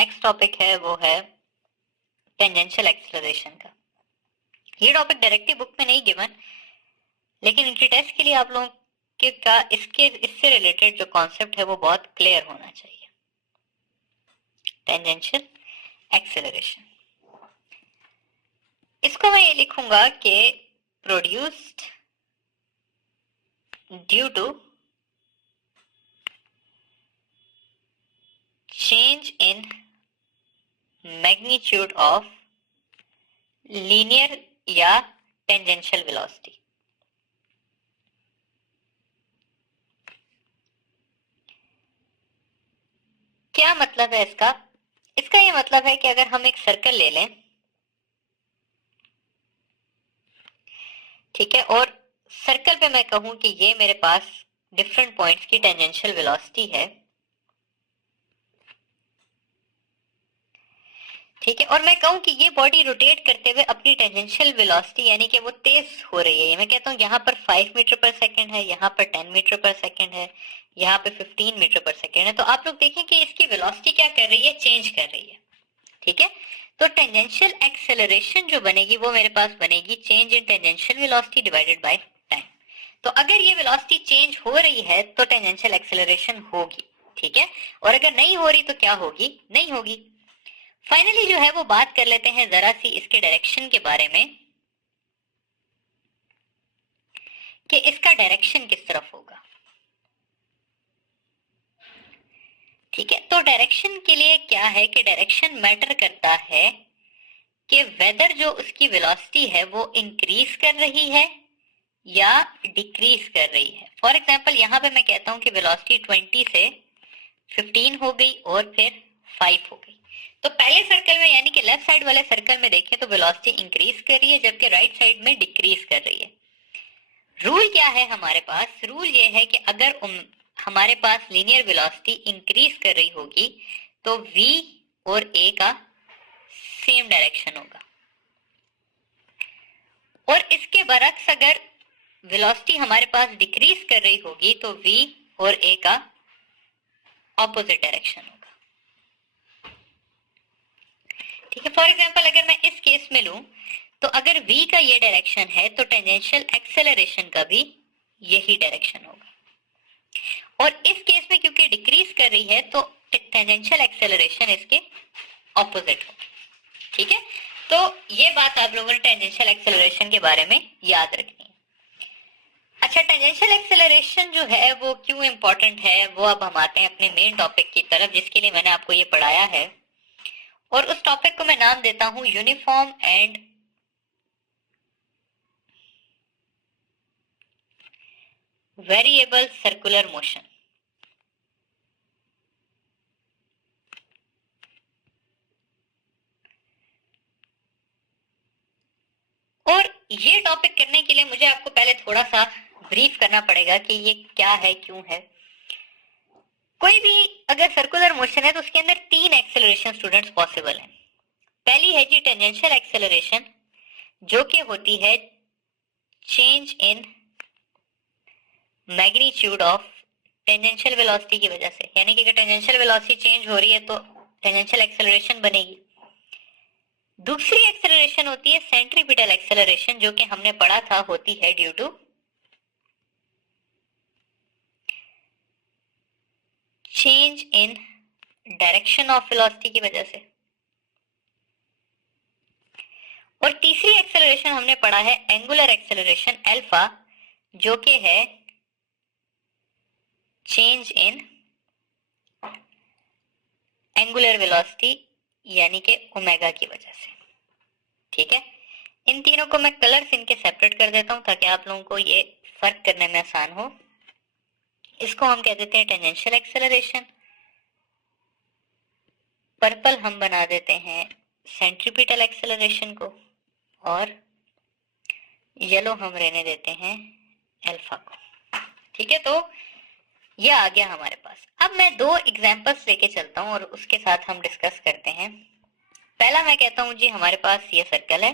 Next topic है वो है टेंजेंशियल एक्सेलरेशन का। ये टॉपिक डायरेक्टली बुक में नहीं गिवन, लेकिन इनके टेस्ट के लिए आप लोगों के का इससे रिलेटेड जो कॉन्सेप्ट है वो बहुत क्लियर होना चाहिए। टेंजेंशियल एक्सेलरेशन, इसको मैं ये लिखूंगा कि produced due to change in magnitude of linear या टेंजेंशियल वेलोसिटी। क्या मतलब है इसका? इसका ये मतलब है कि अगर हम एक सर्कल ले लें, ठीक है, और सर्कल पे मैं कहूं कि ये मेरे पास डिफरेंट पॉइंट्स की टेंजेंशियल वेलोसिटी है, ठीक है, और मैं कहूं कि ये बॉडी रोटेट करते हुए अपनी टेंजेंशियल वेलोसिटी यानी कि वो तेज हो रही है। मैं कहता हूं यहाँ पर 5 मीटर पर सेकंड है, यहाँ पर 10 मीटर पर सेकंड है, यहाँ पे 15 मीटर पर सेकंड है, तो आप लोग देखें कि इसकी वेलोसिटी क्या कर रही है, चेंज कर रही है, ठीक है। तो टेंजेंशियल एक्सेलरेशन जो बनेगी वो मेरे पास बनेगी change in tangential velocity divided by time. तो अगर ये वेलोसिटी चेंज हो रही है तो टेंजेंशियल एक्सेलरेशन होगी, ठीक है, और अगर नहीं हो रही तो क्या होगी, नहीं होगी। फाइनली जो है वो बात कर लेते हैं जरा सी इसके डायरेक्शन के बारे में कि इसका डायरेक्शन किस तरफ होगा, ठीक है। तो डायरेक्शन के लिए क्या है कि डायरेक्शन मैटर करता है कि वेदर जो उसकी वेलोसिटी है वो इंक्रीज कर रही है या डिक्रीज कर रही है। फॉर एग्जांपल यहाँ पे मैं कहता हूं कि वेलोसिटी 20 से 15 हो गई और फिर 5 हो गई, तो पहले सर्कल में यानी कि लेफ्ट साइड वाले सर्कल में देखें तो वेलोसिटी इंक्रीज कर रही है जबकि राइट साइड में डिक्रीज कर रही है। रूल क्या है हमारे पास? रूल ये है कि अगर हमारे पास लीनियर वेलोसिटी इंक्रीज कर रही होगी तो v और a का सेम डायरेक्शन होगा, और इसके बरक्स अगर वेलोसिटी हमारे पास डिक्रीज कर रही होगी तो v और a का ऑपोजिट डायरेक्शन होगा, ठीक है। फॉर एग्जांपल अगर मैं इस केस में लूं तो अगर v का ये डायरेक्शन है तो टेंजेंशियल एक्सेलरेशन का भी यही डायरेक्शन होगा, और इस केस में क्योंकि डिक्रीज कर रही है तो टेंजेंशियल एक्सेलरेशन इसके ऑपोजिट होगा, ठीक है। तो ये बात आप लोगों ने टेंजेंशियल एक्सेलरेशन के बारे में याद रखनी है। अच्छा, टेंजेंशियल एक्सेलरेशन जो है वो क्यों इंपॉर्टेंट है, वो अब हम आते हैं अपने मेन टॉपिक की तरफ जिसके लिए मैंने आपको ये पढ़ाया है, और उस टॉपिक को मैं नाम देता हूं uniform and variable circular motion. और ये टॉपिक करने के लिए मुझे आपको पहले थोड़ा सा ब्रीफ करना पड़ेगा कि ये क्या है, क्यों है। कोई भी अगर सर्कुलर मोशन है तो उसके अंदर 3 एक्सेलरेशन स्टूडेंट्स पॉसिबल हैं। पहली है जी टेंजेंशियल एक्सेलरेशन, जो कि होती है change in magnitude of tangential velocity की वजह से, यानी कि टेंजेंशियल वेलोसिटी चेंज हो रही है तो टेंजेंशियल एक्सेलरेशन बनेगी। दूसरी एक्सेलरेशन होती है सेंट्रीपिटल एक्सेलरेशन, जो कि हमने पढ़ा था होती है due to change in direction of velocity की वजह से। और तीसरी एक्सेलरेशन हमने पढ़ा है एंगुलर एक्सेलरेशन अल्फा, जो कि है चेंज इन एंगुलर वेलोसिटी यानी कि ओमेगा की वजह से, ठीक है। इन तीनों को मैं कलर्स इनके सेपरेट कर देता हूं ताकि आप लोगों को ये फर्क करने में आसान हो। इसको हम कह देते हैं टेंजेंशियल एक्सेलरेशन, पर्पल हम बना देते हैं सेंट्रीपिटल एक्सेलरेशन को, और येलो हम रहने देते हैं अल्फा को, ठीक है। तो ये आ गया हमारे पास। अब मैं 2 एग्जांपल्स लेके चलता हूं और उसके साथ हम डिस्कस करते हैं। पहला मैं कहता हूं जी हमारे पास ये सर्कल है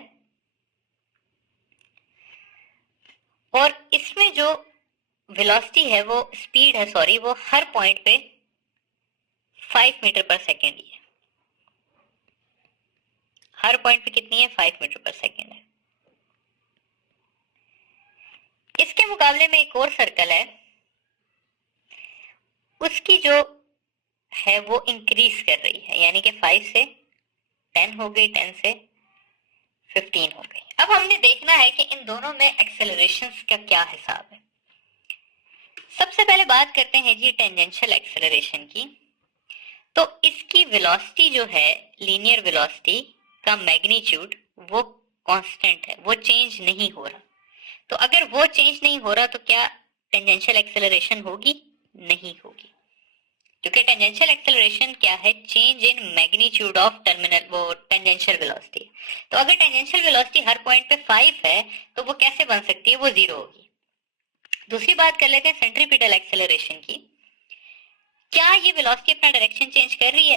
और इसमें जो वेलोसिटी है वो स्पीड है, सॉरी, वो हर पॉइंट पे 5 मीटर पर सेकेंड ही है, हर पॉइंट पे कितनी है, 5 मीटर पर सेकेंड है। इसके मुकाबले में एक और सर्कल है, उसकी जो है वो इंक्रीज कर रही है, यानी कि 5 से 10 हो गई, 10 से 15 हो गई। अब हमने देखना है कि इन दोनों में एक्सेलरेशंस का क्या हिसाब है। सबसे पहले बात करते हैं जी टेंजेंशियल एक्सेलरेशन की। तो इसकी वेलोसिटी जो है, लीनियर वेलोसिटी का मैग्नीट्यूड वो कांस्टेंट है, वो चेंज नहीं हो रहा। तो अगर वो चेंज नहीं हो रहा तो क्या टेंजेंशियल एक्सेलरेशन होगी? नहीं होगी, क्योंकि टेंजेंशियल एक्सेलरेशन क्या है, change in magnitude of terminal वो टेंजेंशियल वेलोसिटी। तो अगर टेंजेंशियल वेलोसिटी हर पॉइंट पे 5 है तो वो कैसे बन सकती है, वो 0 होगी। दूसरी बात कर लेते हैं सेंट्रीपिटल एक्सेलरेशन की। क्या ये वेलोसिटी अपना डायरेक्शन चेंज कर रही है?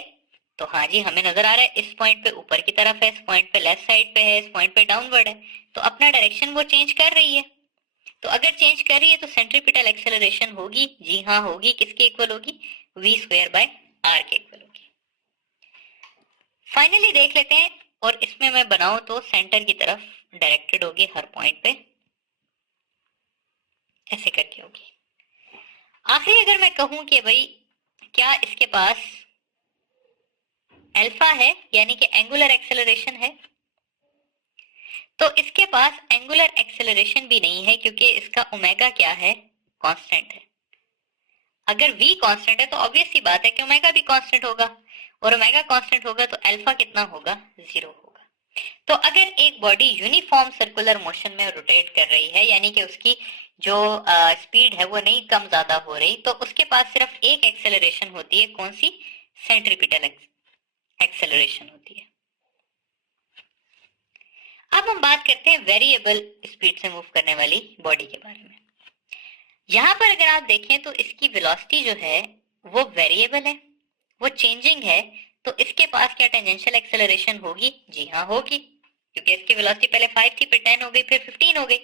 तो हाँ जी, हमें नजर आ रहा है इस पॉइंट पे ऊपर की तरफ है, इस पॉइंट पे लेफ्ट साइड पे है, इस पॉइंट पे डाउनवर्ड है, तो अपना डायरेक्शन वो चेंज कर रही है। तो अगर चेंज कर रही है तो सेंट्रीपिटल एक्सेलरेशन होगी, जी हाँ होगी। किसके इक्वल होगी? v²/r के इक्वल होगी। फाइनली देख लेते हैं, और इसमें मैं बनाऊं तो सेंटर की तरफ डायरेक्टेड होगी, हर पॉइंट पे ऐसे करके होगी। आखिरी अगर मैं कहूं कि भाई क्या इसके पास अल्फा है, यानी कि एंगुलर एक्सेलरेशन है, तो इसके पास एंगुलर एक्सेलरेशन भी नहीं है, क्योंकि इसका ओमेगा क्या है, कांस्टेंट है। अगर v कांस्टेंट है तो ऑब्वियस सी बात है कि ओमेगा भी कांस्टेंट होगा, और ओमेगा कांस्टेंट होगा तो अल्फा कितना होगा, 0 होगा। तो अगर एक बॉडी यूनिफॉर्म सर्कुलर मोशन में रोटेट कर रही है, यानी कि उसकी जो स्पीड है वो नहीं कम ज्यादा हो रही, तो उसके पास सिर्फ एक एक्सेलरेशन होती है, कौन सी? सेंट्रीपिटल एक्सेलरेशन होती है। अब हम बात करते हैं वेरिएबल स्पीड से मूव करने वाली बॉडी के बारे में। यहां पर अगर आप देखें तो इसकी वेलोसिटी जो है वो वेरिएबल है, वो चेंजिंग है। तो इसके पास क्या टेंजेंशियल एक्सेलरेशन होगी? जी हाँ होगी, क्योंकि इसकी वेलोसिटी पहले 5 थी, फिर 10 हो गई, फिर 15 हो गई।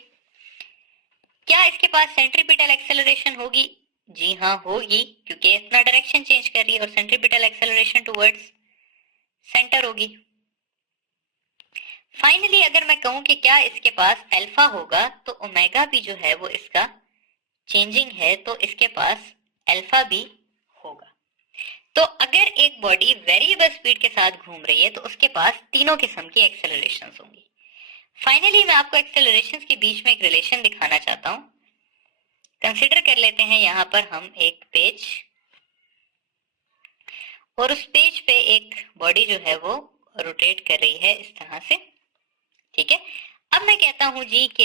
क्या इसके पास सेंट्रीपिटल एक्सेलरेशन होगी? जी हाँ होगी, क्योंकि इतना डायरेक्शन चेंज कर रही है, और सेंट्रीपिटल एक्सेलरेशन टुवर्ड्स सेंटर होगी। फाइनली अगर मैं कहूं कि क्या इसके पास अल्फा होगा, तो ओमेगा भी जो है वो इसका चेंजिंग है, तो इसके पास अल्फा भी होगा। तो अगर एक बॉडी वेरिएबल स्पीड के साथ घूम रही है तो उसके पास तीनों किस्म की एक्सेलरेशंस होंगी। फाइनली मैं आपको एक्सेलरेशंस के बीच में एक रिलेशन दिखाना चाहता हूं। कंसिडर कर लेते हैं यहां पर हम एक पेज, और उस पेज पे एक बॉडी जो है वो रोटेट कर रही है इस तरह से, ठीक है। अब मैं कहता हूं जी कि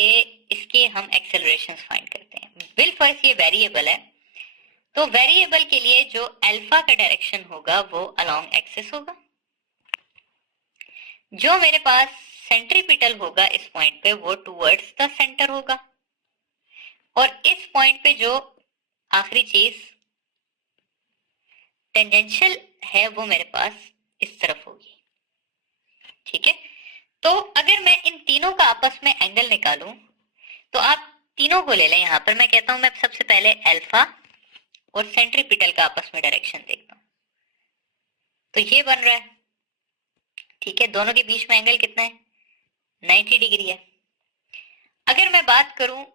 इसके हम एक्सेलरेशंस फाइंड करते हैं। विल फर्स्ट ये वेरिएबल है, तो वेरिएबल के लिए जो अल्फा का डायरेक्शन होगा वो अलोंग एक्सिस होगा। जो मेरे पास सेंट्रीपिटल होगा इस पॉइंट पे वो टुवर्ड्स द सेंटर होगा, और इस पॉइंट पे जो आखिरी चीज टेंजेंशियल है वो मेरे पास इस तरफ होगी, ठीक है। तो अगर मैं इन तीनों का आपस में एंगल निकालूं तो आप तीनों को ले लें। यहां पर मैं कहता हूं मैं सबसे पहले अल्फा और सेंट्रीपिटल का आपस में डायरेक्शन देखता हूं, तो ये बन रहा है, ठीक है। दोनों के बीच में एंगल कितना है? 90 डिग्री है। अगर मैं बात करूं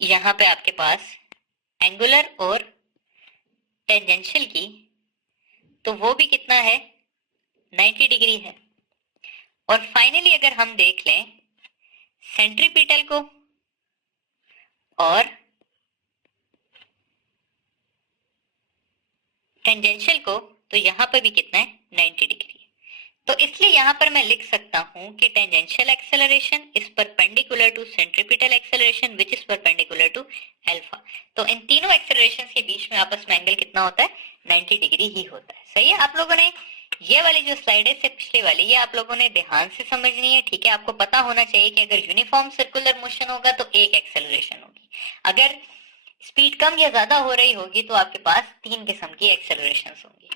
यहां पे आपके पास एंगुलर और टेंजेंशियल की, तो वो भी कितना है? 90 डिग्री है। और फाइनली अगर हम देख लें सेंट्रीपिटल को और टेंजेंशियल को, तो यहां पर भी कितना है? 90 डिग्री। तो इसलिए यहां पर मैं लिख सकता हूं कि tangential acceleration is perpendicular to centripetal acceleration which is perpendicular to alpha. तो इन तीनों एक्सेलरेशन के बीच में आपस में एंगल कितना होता है? 90 डिग्री ही होता है। सही है। आप लोगों ने ये वाली जो स्लाइड है से पिछले वाली, ये आप लोगों ने ध्यान से समझनी है, ठीक है। आपको पता होना चाहिए कि अगर यूनिफॉर्म सर्कुलर मोशन होगा तो एक एक्सेलरेशन होगी, अगर स्पीड कम या ज्यादा हो रही होगी तो आपके पास 3 किस्म की एक्सेलरेशन होंगी।